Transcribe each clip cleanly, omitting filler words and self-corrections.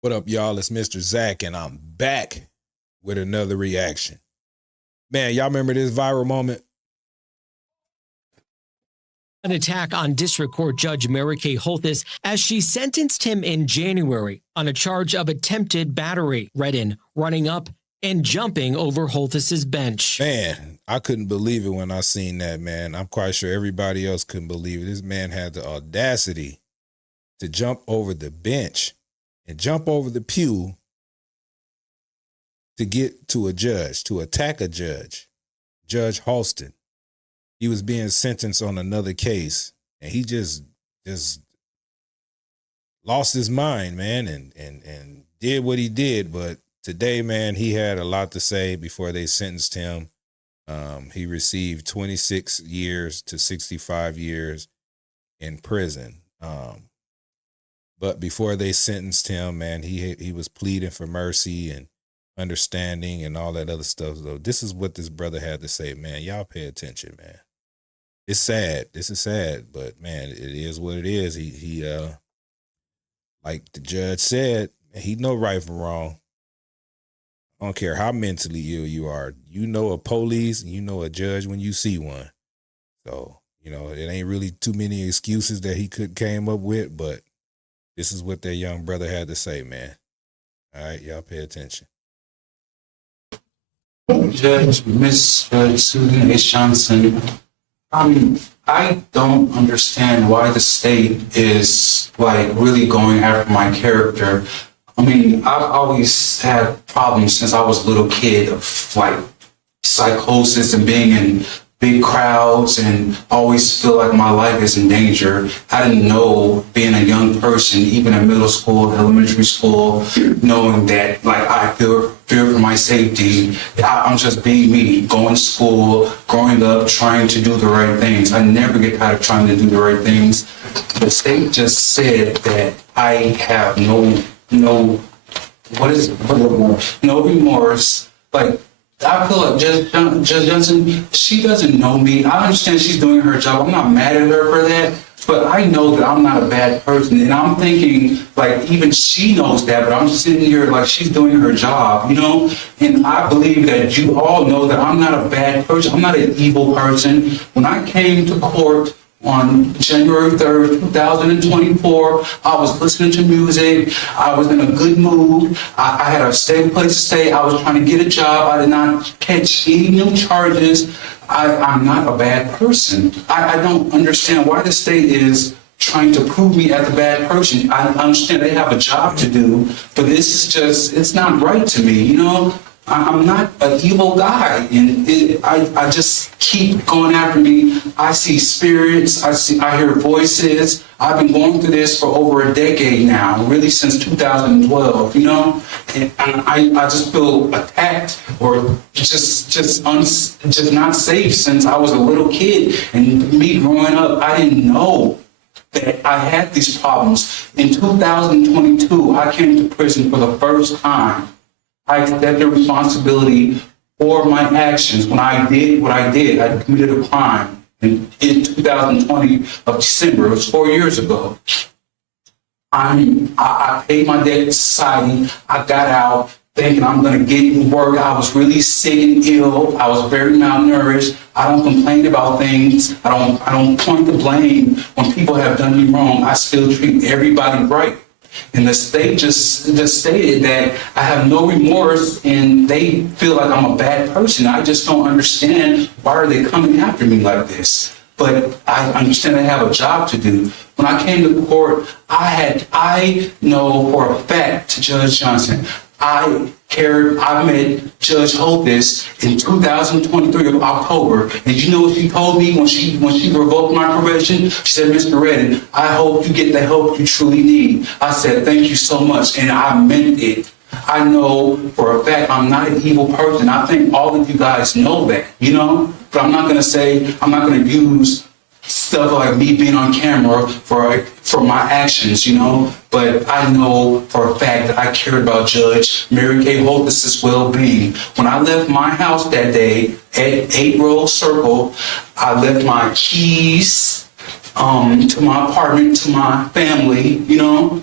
What up, y'all? It's Mr. Zach, and I'm back with another reaction. Man, y'all remember this viral moment? An attack on District Court Judge Mary Kay Holthus as she sentenced him in January on a charge of attempted battery, Redden running up and jumping over Holthus's bench. Man, I couldn't believe it when I seen that, man. I'm quite sure everybody else couldn't believe it. This man had the audacity to jump over the bench and jump over the pew to get to a judge, to attack a judge, Judge Halston. He was being sentenced on another case, and he just lost his mind, man, and did what he did. But today, man, he had a lot to say before they sentenced him. He received 26 years to 65 years in prison. But before they sentenced him, man, he was pleading for mercy and understanding and all that other stuff. So this is what this brother had to say, man. Y'all pay attention, man. It's sad. This is sad, but man, it is what it is. He like the judge said, he know right from wrong. I don't care how mentally ill you are. You know a police and you know a judge when you see one. So, you know, it ain't really too many excuses that he came up with, but this is what that young brother had to say, man. All right, y'all pay attention. Judge Miss Susan H. Johnson, I don't understand why the state is like really going after my character. I mean, I've always had problems since I was a little kid of like psychosis and being in big crowds and always feel like my life is in danger. I didn't know, being a young person, even in middle school, elementary school, knowing that like I fear for my safety. I'm just being me, going to school, growing up, trying to do the right things. I never get tired of trying to do the right things. The state just said that I have no remorse. Like, I feel like Judge Johnson, she doesn't know me. I understand she's doing her job. I'm not mad at her for that, but I know that I'm not a bad person. And I'm thinking, like, even she knows that, but I'm just sitting here like she's doing her job, you know? And I believe that you all know that I'm not a bad person. I'm not an evil person. When I came to court on January 3rd, 2024, I was listening to music. I was in a good mood. I had a stable place to stay. I was trying to get a job. I did not catch any new charges. I'm not a bad person. I don't understand why the state is trying to prove me as a bad person. I understand they have a job to do, but this is just, it's not right to me, you know? I'm not an evil guy, and I just keep going after me. I see spirits, I hear voices. I've been going through this for over a decade now, really since 2012, you know? And I just feel attacked or just not safe since I was a little kid. And me growing up, I didn't know that I had these problems. In 2022, I came to prison for the first time. I accepted responsibility for my actions. When I did what I did, I committed a crime in 2020 of December. It was 4 years ago. I paid my debt to society. I got out thinking I'm going to get work. I was really sick and ill. I was very malnourished. I don't complain about things. I don't point the blame when people have done me wrong. I still treat everybody right. And the state just stated that I have no remorse and they feel like I'm a bad person. I just don't understand, why are they coming after me like this? But I understand they have a job to do. When I came to court, I know for a fact, to Judge Johnson, I met Judge Holthus in 2023 of October, and you know what she told me when she revoked my probation? She said, "Mr. Redden, I hope you get the help you truly need." I said, "Thank you so much," and I meant it. I know for a fact I'm not an evil person. I think all of you guys know that, you know? But I'm not gonna use stuff like me being on camera for my actions, you know? But I know for a fact that I cared about Judge Mary Kay Holthus's well-being. When I left my house that day at 8 Rose Circle, I left my keys to my apartment, to my family, you know?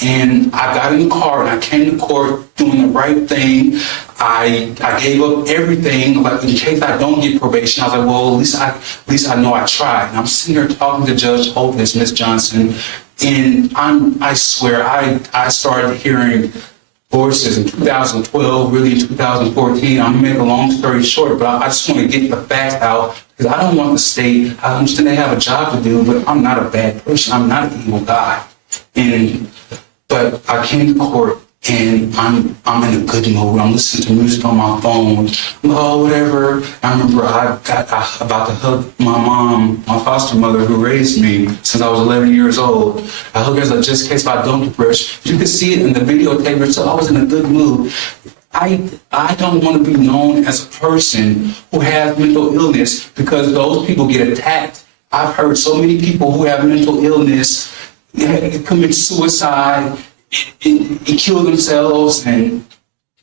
And I got in the car and I came to court doing the right thing. I gave up everything, like in case I don't get probation. I was like, well, at least I know I tried. And I'm sitting here talking to Judge Holthus, Miss Johnson, and I swear I started hearing voices in 2012, really in 2014. I'm gonna make a long story short, but I just want to get the facts out because I don't want the state. I understand they have a job to do, but I'm not a bad person. I'm not an evil guy. But I came to court and I'm in a good mood. I'm listening to music on my phone. Oh, whatever. I remember I about to hug my mom, my foster mother who raised me since I was 11 years old. I hugged her like, just in case I don't depress. You can see it in the videotape, so I was in a good mood. I don't want to be known as a person who has mental illness because those people get attacked. I've heard so many people who have mental illness commit suicide and kill themselves and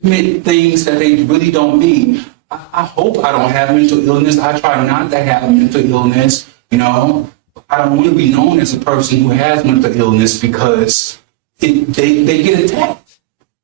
commit things that they really don't mean. I hope I don't have mental illness. I try not to have mental illness, you know. I don't want to be known as a person who has mental illness because they get attacked,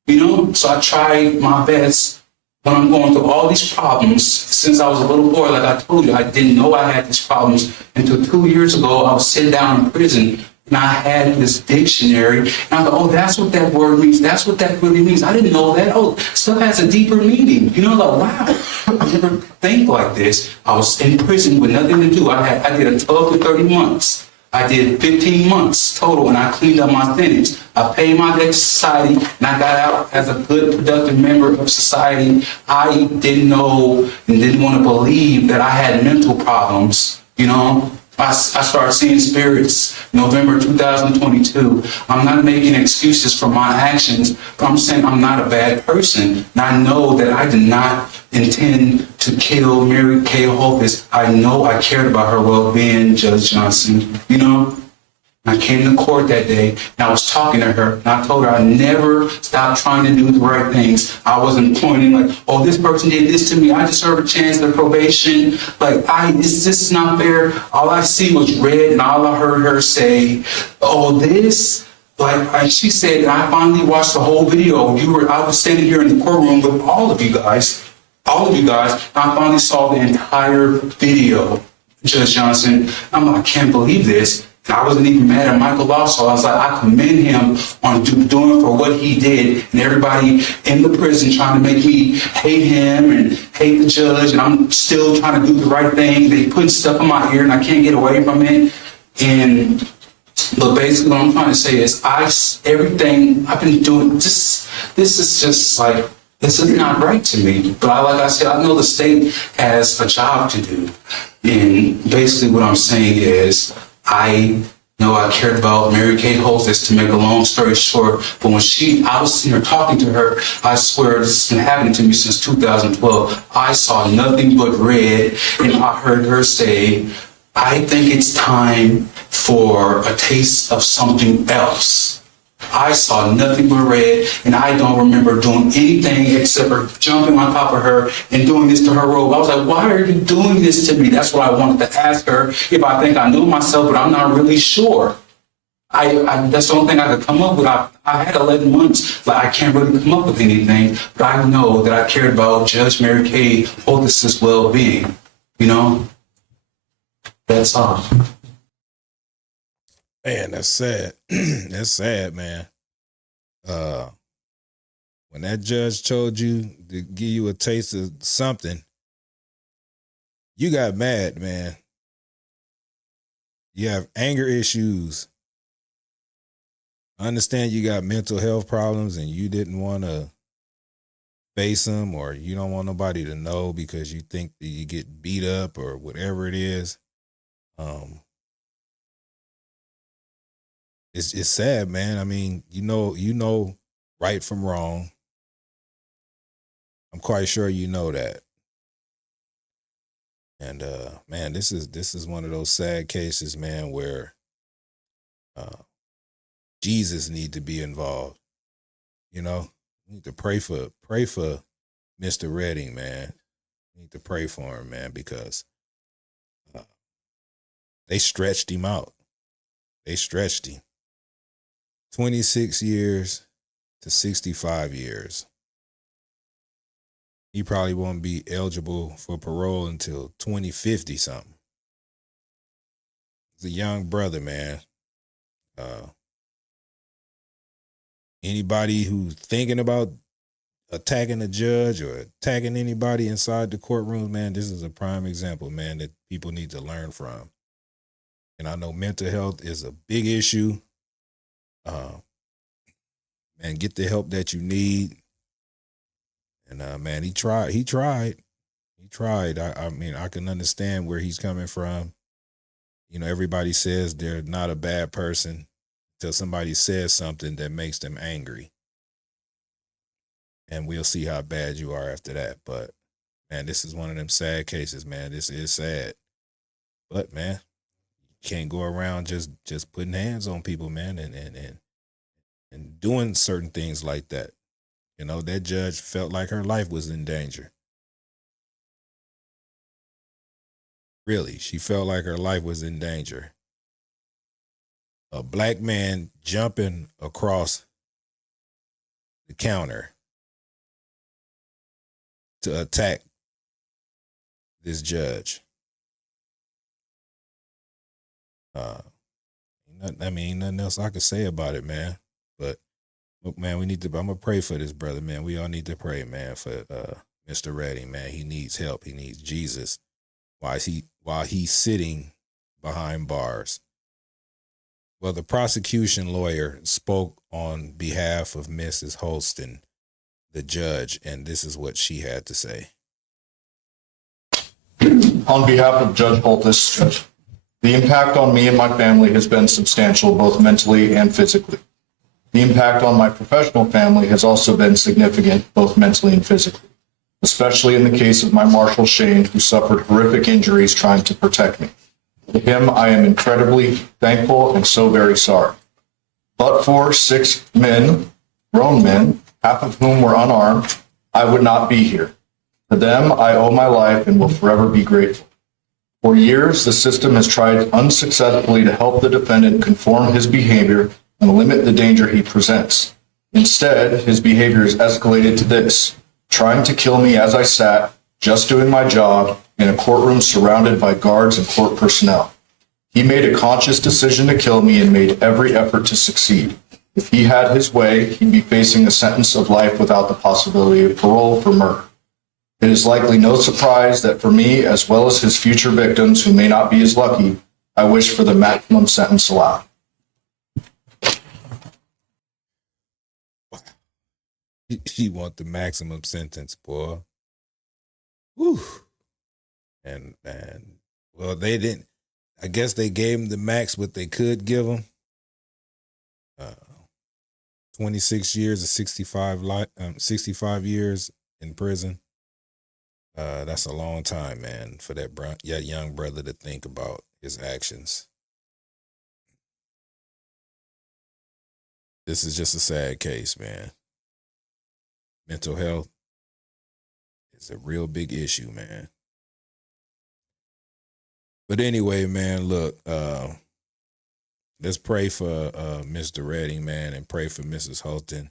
you know. So I try my best when I'm going through all these problems. Since I was a little boy, like I told you, I didn't know I had these problems until 2 years ago. I was sitting down in prison and I had this dictionary, and I thought, oh, that's what that word means. That's what that really means. I didn't know that. Oh, stuff has a deeper meaning. You know, like, wow, I never think like this. I was in prison with nothing to do. I did a 12 to 30 months. I did 15 months total, and I cleaned up my sentence. I paid my debt to society, and I got out as a good, productive member of society. I didn't know and didn't want to believe that I had mental problems, you know. I started seeing spirits November 2022. I'm not making excuses for my actions, but I'm saying I'm not a bad person. And I know that I did not intend to kill Mary Kay Holthus. I know I cared about her well-being, Judge Johnson, you know? I came to court that day and I was talking to her and I told her I never stopped trying to do the right things. I wasn't pointing like, oh, this person did this to me. I deserve a chance at probation. Like, this is not fair. All I see was red and all I heard her say, oh, this. Like she said, I finally watched the whole video. I was standing here in the courtroom with all of you guys. And I finally saw the entire video, Judge Johnson. I'm like, I can't believe this. I wasn't even mad at Michael Lasso. I was like, I commend him on doing for what he did, and everybody in the prison trying to make me hate him and hate the judge, and I'm still trying to do the right thing. They put stuff in my ear, and I can't get away from it. But basically, what I'm trying to say is, everything I've been doing, this is just like, this is not right to me. But like I said, I know the state has a job to do, and basically what I'm saying is, I know I cared about Mary Kay Holthus, to make a long story short, but when I was sitting here talking to her, I swear this has been happening to me since 2012. I saw nothing but red, and I heard her say, I think it's time for a taste of something else. I saw nothing but red, and I don't remember doing anything except for jumping on top of her and doing this to her robe. I was like, why are you doing this to me? That's what I wanted to ask her, if I think I knew myself, but I'm not really sure. That's the only thing I could come up with. I had 11 months, but I can't really come up with anything. But I know that I cared about Judge Mary Kay Holthus' well-being. You know? That's all. Man, that's sad. That's sad, man. When that judge told you to give you a taste of something, you got mad, man. You have anger issues. I understand you got mental health problems and you didn't want to face them, or you don't want nobody to know because you think that you get beat up or whatever it is. It's sad, man. I mean, you know right from wrong. I'm quite sure you know that. And man, this is one of those sad cases, man, where Jesus need to be involved. You know, we need to pray for Mr. Redding, man. We need to pray for him, man, because they stretched him out. They stretched him 26 years to 65 years. He probably won't be eligible for parole until 2050 something. He's a young brother, man. Anybody who's thinking about attacking a judge or attacking anybody inside the courtroom, man, this is a prime example, man, that people need to learn from. And I know mental health is a big issue. Man, get the help that you need. And man, he tried. I mean, I can understand where he's coming from. You know, everybody says they're not a bad person until somebody says something that makes them angry. And we'll see how bad you are after that. But man, this is one of them sad cases, man. This is sad. But man, you can't go around just putting hands on people, man, and doing certain things like that. You know, that judge felt like her life was in danger. Really, she felt like her life was in danger. A black man jumping across the counter to attack this judge. Ain't nothing else I could say about it, man. But man, I'm gonna pray for this brother, man. We all need to pray, man, for Mr. Redding, man. He needs help. He needs Jesus while he's sitting behind bars. Well, the prosecution lawyer spoke on behalf of Mrs. Holston, the judge, and this is what she had to say. On behalf of Judge Holtis, the impact on me and my family has been substantial, both mentally and physically. The impact on my professional family has also been significant, both mentally and physically, especially in the case of my Marshal Shane, who suffered horrific injuries trying to protect me. To him, I am incredibly thankful and so very sorry. But for 6 men, grown men, half of whom were unarmed, I would not be here. To them, I owe my life and will forever be grateful. For years, the system has tried unsuccessfully to help the defendant conform his behavior and limit the danger he presents. Instead, his behavior has escalated to this: trying to kill me as I sat, just doing my job, in a courtroom surrounded by guards and court personnel. He made a conscious decision to kill me and made every effort to succeed. If he had his way, he'd be facing a sentence of life without the possibility of parole for murder. It is likely no surprise that for me, as well as his future victims who may not be as lucky, I wish for the maximum sentence allowed. He want the maximum sentence, boy. Whew. And well, they didn't. I guess they gave him the max what they could give him. 26 years of 65 years in prison. That's a long time, man, for that young brother to think about his actions. This is just a sad case, man. Mental health is a real big issue, man. But anyway, man, look, let's pray for Mr. Redding, man, and pray for Mrs. Holton.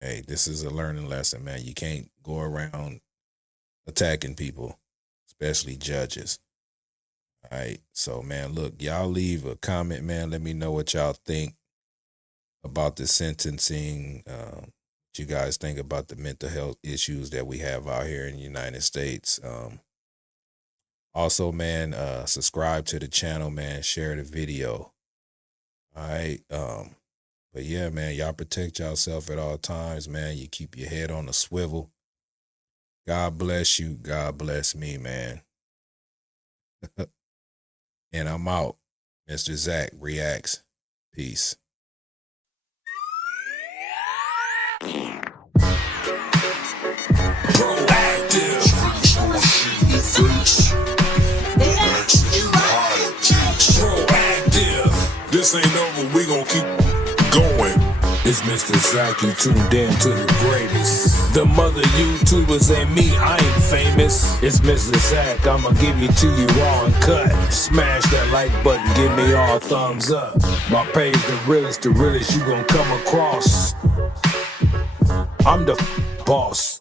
Hey, this is a learning lesson, man. You can't go around attacking people, especially judges. All right. So, man, look, y'all leave a comment, man. Let me know what y'all think about the sentencing. What you guys think about the mental health issues that we have out here in the United States. Also, man, subscribe to the channel, man. Share the video. All right. But yeah, man, y'all protect yourself at all times, man. You keep your head on a swivel. God bless you. God bless me, man. And I'm out. Mr. Zach Reacts. Peace. Proactive. This ain't over. We gonna keep going. It's Mr. Zach, you tuned in to the greatest. The mother YouTubers ain't me, I ain't famous. It's Mr. Zach, I'ma give it to you raw and cut. Smash that like button, give me all thumbs up. My page the realest you gon' come across. I'm the boss.